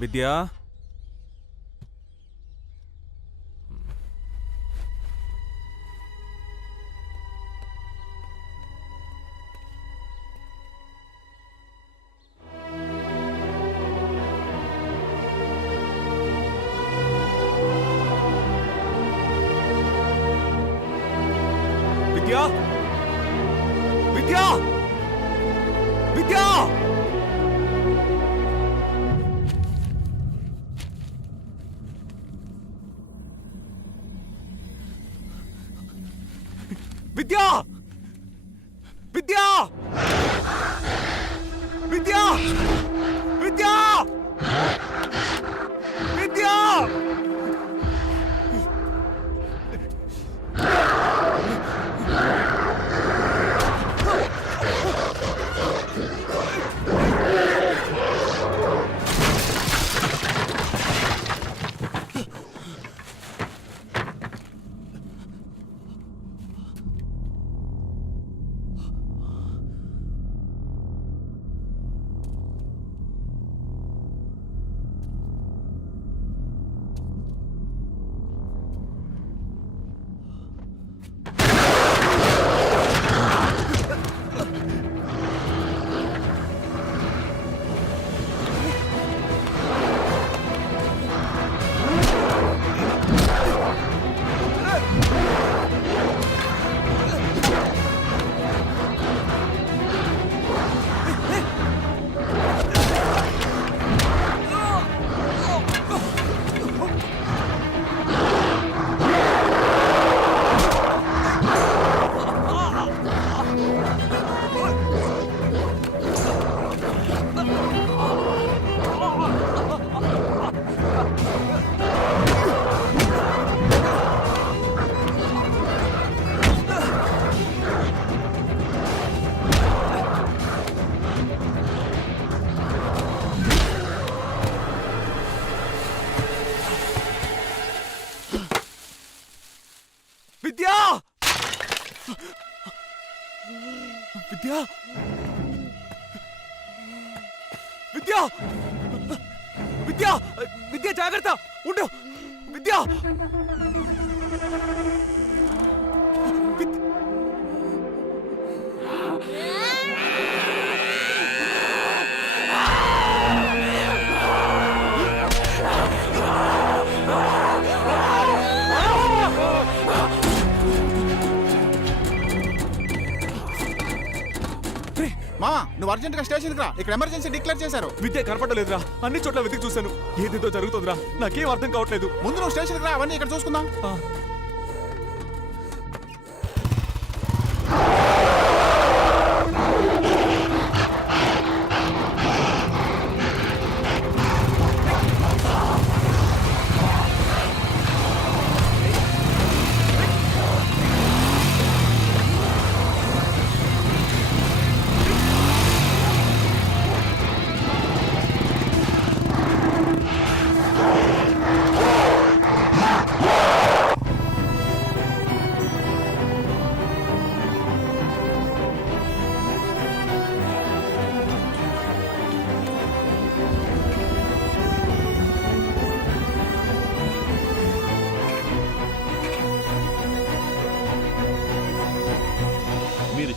విద్యా విద్యా విద్యా విద్యా విద్యా విద్యా విద్యా విద్యా విద్యా విద్యా విద్యా విద్యా విద్యా విద్యా జాగ్రత్త ఉండు విద్యా మామా నువ్వు అర్జెంట్ గా స్టేషన్కి రా, ఇక్కడ ఎమర్జెన్సీ డిక్లేర్ చేశారు. విద్య కనపడలేదురా, అన్ని చోట్ల వెతికి చూశాను. ఏదేదో జరుగుతుందిరా, నాకేం అర్థం కావట్లేదు. ముందు నువ్వు స్టేషన్కి రా, అవన్నీ ఇక్కడ చూసుకుందాం.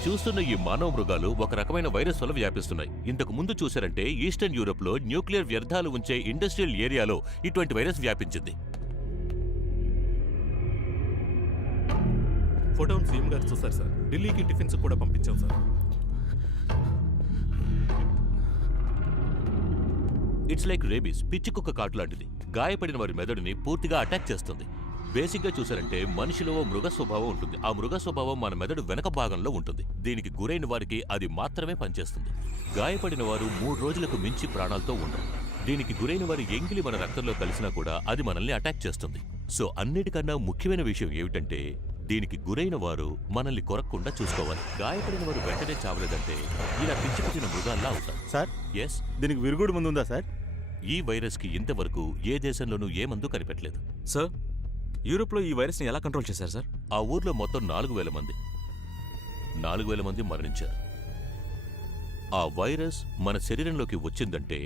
చూస్తున్న ఈ మానవ మృగాలు ఒక రకమైన వైరస్ వల్ల వ్యాపిస్తున్నాయి. ఇంతకు ముందు చూశారంటే ఈస్టర్న్ యూరోప్ లో న్యూక్లియర్ వ్యర్థాలు ఉంచే ఇండస్ట్రియల్ ఏరియాలో ఇటువంటి వైరస్ వ్యాపించింది. ఫోటోను సీఎం గారు చూశారు సార్. ఢిల్లీకి టిఫిన్స్ కూడా పంపించాం సార్. ఇట్స్ లైక్ రేబీస్, పిచ్చి కుక్క కాటు లాంటిది. గాయపడిన వారి మెదడుని పూర్తిగా అటాక్ చేస్తుంది. బేసిక్ గా చూసారంటే మనిషిలో మృగ స్వభావం ఉంటుంది. ఆ మృగ స్వభావం మన మెదడు వెనక భాగంలో ఉంటుంది. దీనికి గురైన వారికి అది మాత్రమే పనిచేస్తుంది. గాయపడిన వారు 3 రోజులకు మించి ప్రాణాలతో ఉండరు. దీనికి గురైన వారి ఎంగిలి మన రక్తంలో కలిసినా కూడా అది మనల్ని అటాక్ చేస్తుంది. సో అన్నిటికన్నా ముఖ్యమైన విషయం ఏమిటంటే దీనికి గురైన వారు మనల్ని కొరక్కుండా చూసుకోవాలి. గాయపడిన వారు వెంటనే చావలేదంటే ఇలా పిచ్చి పుట్టిన మృగాల్లా అవుతారు. సార్ ఎస్, దీనికి విరుగుడు ముందు ఉందా సార్? ఈ వైరస్ కి ఇంతవరకు ఏ దేశంలోనూ ఏ మందు కనిపెట్టలేదు. సార్, యూరోప్లో ఈ వైరస్ని ఎలా కంట్రోల్ చేశారు సార్? ఆ ఊర్లో మొత్తం 4000 మంది మరణించారు. ఆ వైరస్ మన శరీరంలోకి వచ్చిందంటే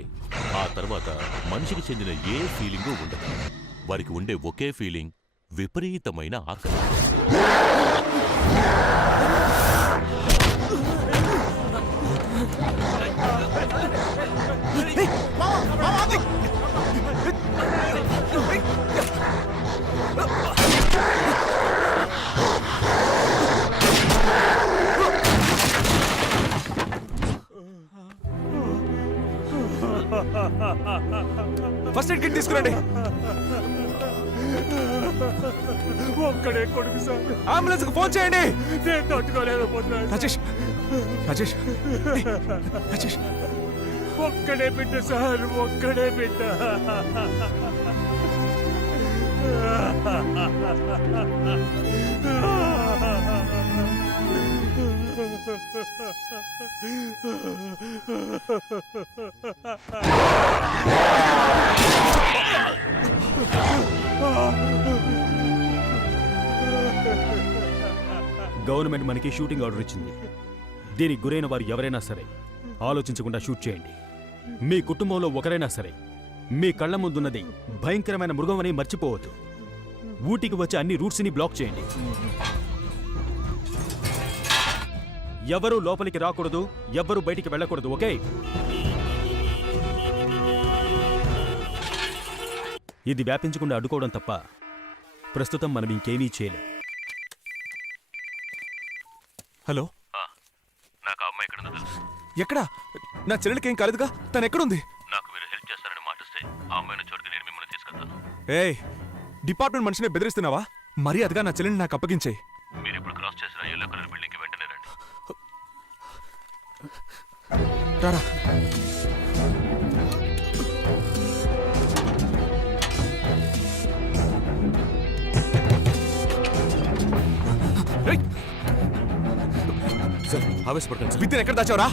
ఆ తర్వాత మనిషికి చెందిన ఏ ఫీలింగు ఉండదు. వారికి ఉండే ఒకే ఫీలింగ్ విపరీతమైన ఆకలి. ఫస్ట్ ఎయిడ్ కిట్ తీసుకురండి. ఒక్కడే కొడుకు సార్, అంబులెన్స్ కు ఫోన్ చేయండి. నేను తట్టుకోలేకపోతున్నాను. రాజేష్ రాజేష్ రాజేష్ ఒక్కడే బిడ్డ సార్, ఒక్కడే బిడ్డ. గవర్నమెంట్ మనకి షూటింగ్ ఆర్డర్ ఇచ్చింది. దీనికి గురైన వారు ఎవరైనా సరే ఆలోచించకుండా షూట్ చేయండి. మీ కుటుంబంలో ఒకరైనా సరే మీ కళ్ళ ముందున్నది భయంకరమైన మృగం అని మర్చిపోవద్దు. ఊటీకి వచ్చే అన్ని రూట్స్ని బ్లాక్ చేయండి. ఎవరూ లోపలికి రాకూడదు, ఎవ్వరూ బయటికి వెళ్ళకూడదు. ఓకే? ఇది వ్యాపించకుండా అడ్డుకోవడం తప్ప ప్రస్తుతం మనం ఇంకేమీ చేయలేం. హలో, నాకు అమ్మాయి ఎక్కడుందో తెలుసు. ఎక్కడా? నా చెల్లెలికి ఏం కాలేదుగా, తను ఎక్కడుంది? నాకు మీరు హెల్ప్ చేస్తారని మాటిస్తే ఆ అమ్మాయిని చోటుకి నేను మిమ్మల్ని తీసుకెళ్తాను. ఏయ్, డిపార్ట్మెంట్ మనిషిని బెదిరిస్తున్నావా? మర్యాదగా నా చెల్లెని నాకు అప్పగించేయి. మీరు ఇప్పుడు క్రాస్ చేసిన ఎల్లో కలర్ బిల్డింగ్ కి వెంటనే రండి. రారా. Sir, ఆవేశపడకండి sir. వితిన్ ఎక్కడ దాచావురా?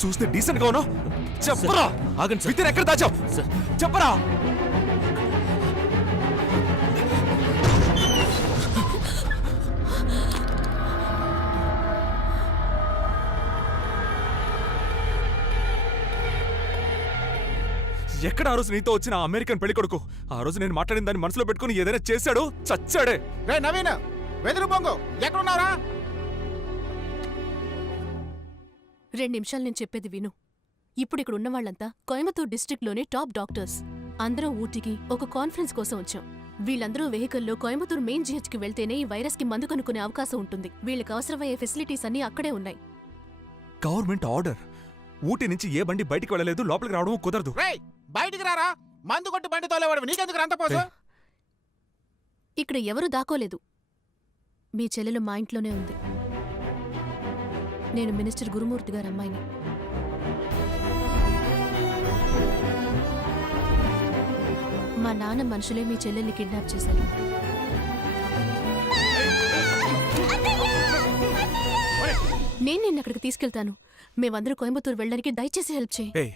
చూస్తే డీసెంట్ గా ఉన్నావు. చెప్పరా. ఆగండి సార్. వితిన్ ఎక్కడ దాచావు? సార్, చెప్పరా. ఎక్కడ ఆ రోజు నీతో వచ్చిన ఆ అమెరికన్ పెళ్లి కొడుకు? ఆ రోజు నేను మాట్లాడిన దాన్ని మనసులో పెట్టుకుని ఏదైనా చేశాడు, చచ్చాడే. రే నవీన్, వెదురు బొంగు ఎక్కడున్నారా? 2 నిమిషాలు నేను చెప్పేది విను. ఇప్పుడు ఇక్కడ ఉన్న వాళ్ళంతా కోయంబత్తూర్ డిస్ట్రిక్ట్లోని టాప్ డాక్టర్స్. అందరం ఊటీకి ఒక కాన్ఫరెన్స్ కోసం వచ్చాం. వీళ్ళందరూ వెహికల్లో కోయంబత్తూర్ మెయిన్ జిహెచ్కి వెళ్తేనే ఈ వైరస్ కి మందు కనుక్కునే అవకాశం ఉంటుంది. వీళ్ళకి అవసరమయ్యే ఫెసిలిటీస్ అన్నీ అక్కడే ఉన్నాయి. Government order. ఊటీ నుంచి ఏ బండి బయటికి వెళ్ళలేదు, లోపలికి రావడం కుదరదు. రే బయటికి రారా, మందు కొట్టి బండి తోలేవాడు నీకెందుకు అంత పోసు? ఇక్కడ ఎవరూ దాకోలేదు. మీ చెల్లెలు మా ఇంట్లోనే ఉంది. నేను మినిస్టర్ గురుమూర్తి గారి అమ్మాయిని. మా నాన్న మనుషులే మీ చెల్లెల్ని కిడ్నాప్ చేశారు. నేను నిన్న అక్కడికి తీసుకెళ్తాను. మేమందరూ కోయంబత్తూరు వెళ్ళడానికి దయచేసి హెల్ప్ చేయి. ఏయ్,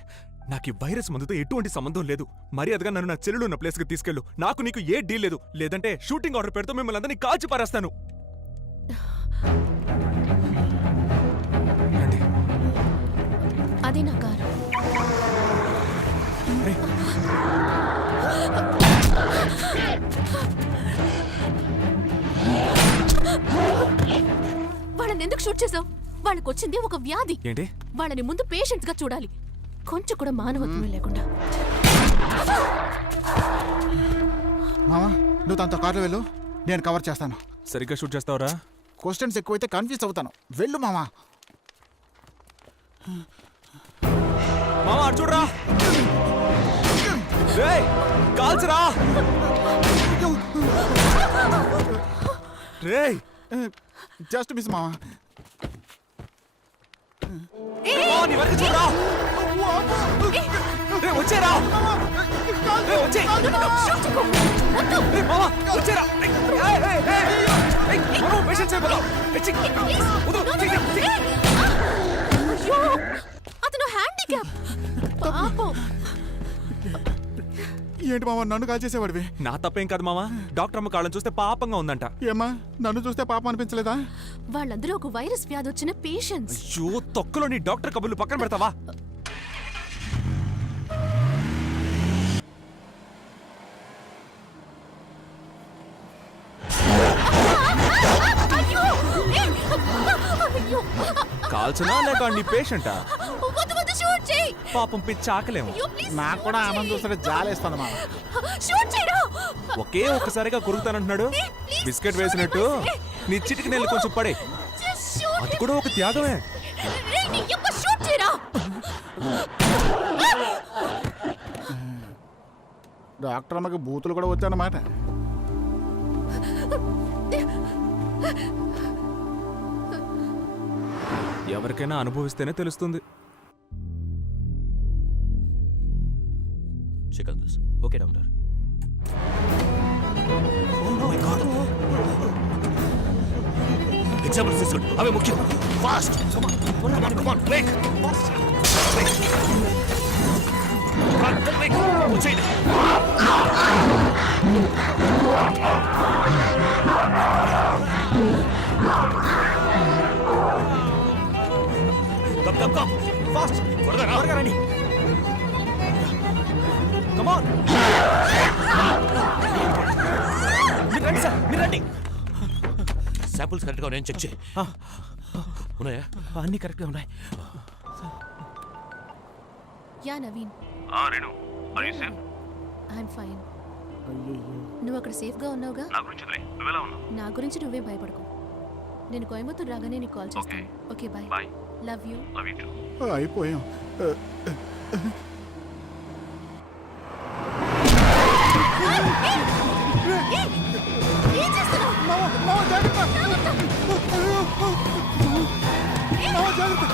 నాకు ఈ వైరస్ మందుతో ఎటువంటి సంబంధం లేదు. మర్యాదగా నన్ను నా చెల్లెలు ఉన్న ప్లేస్కి తీసుకెళ్ళు. నాకు నీకు ఏ డీల్ లేదు. లేదంటే షూటింగ్ ఆర్డర్ పెడుతూ మిమ్మల్ని అందరినీ కాల్చి పారేస్తాను. రండి. అదే నా కారు. ఏయ్, వాళ్ళని ఎందుకు షూట్ చేసావు? వాళ్ళకి వచ్చింది ఒక వ్యాధి. ఏంటి? వాళ్ళని ముందు పేషెంట్స్ గా చూడాలి, కొంచెం కూడా మానవత్వం లేకుండా. మామా, నువ్వు తనతో కార్లో వెళ్ళు, నేను కవర్ చేస్తాను. సరిగ్గా షూట్ చేస్తావురా? క్వశ్చన్స్ ఎక్కువైతే కన్ఫ్యూజ్ అవుతాను. వెళ్ళు మామా. మామా అటు చూడరా. రేయ్, కాల్చరా. రేయ్, జస్ట్ మిస్ మామా. మామా, నీ వరకు చూడరా. రేయ్, వచ్చేరా. రేయ్, వచ్చే. రేయ్, మామా, వచ్చేరా. ఏయ్, ఏయ్, ఏయ్, ఏయ్, మనం పేషెంట్స్ అయిపోతాం. ఏయ్, చిక్. వదలు, చిక్, చిక్. అతను హ్యాండిక్యాప్. పాపం. ఏంటి మామ నన్ను కాల్ చేసేవాడివి? నా తప్పేం కాదు మావా. డాక్టర్ అమ్మ కాళ్ళని చూస్తే పాపంగా ఉందంట. ఏమ్మా నన్ను చూస్తే పాపం అనిపించలేదా? వాళ్ళందరూ ఒక వైరస్ వ్యాధి వచ్చిన పేషెంట్స్. అయ్యో తొక్కలో నీ డాక్టర్ కబుర్లు పక్కన పెడతావా? అయ్యో! అయ్యో! కాల్చనా లేక నీ పేషెంటా? వద్దు, వద్దు, షూట్ చేయి. పాపం పిచ్చి ఆకలేము. అయ్యో, ప్లీజ్ నాకు కూడా ఆమెను చూస్తే జాలేస్తాను మామ. షూట్ చేయరా. ఒకే ఒక్కసారిగా కొరుకుతానంటున్నాడు. బిస్కెట్ వేసినట్టు నీ చిటికి నెల్లు కొంచెం పడే. Just shoot అది him. కూడా ఒక త్యాగమే. రేయ్, నీ యబ్బ షూట్ చేయరా. డాక్టర్ అమ్మకి బూతులు కూడా వచ్చానమాట. ఎవరికైనా అనుభవిస్తేనే తెలుస్తుంది. Check on this. Okay doctor. Example తీసుకోండి, అవే ముఖ్యం. ఫాస్ట్ కమాన్ బ్రేక్ వచ్చేయండి. ఫాస్ట్ త్వరగా రా. త్వరగా రండి. కమాన్ మీరు రండి సార్, మీరు రండి. శాంపుల్స్ కరెక్ట్గా ఉన్నాయని చెక్ చేయి. ఉన్నాయా? అన్నీ కరెక్ట్గా ఉన్నాయి. Yeah Naveen, I'm fine. నువ్వు అక్కడ సేఫ్గా ఉన్నావుగా? నా గురించి నువ్వే భయపడకు. నేను కోయంబత్తూరు రాగానే నీకు కాల్ చేస్తాను. Okay bye. Love you. అయిపోయాం. ఏం చేస్తున్నావు? మామ, మామ, జాగ్రత్త. మామ, జాగ్రత్త.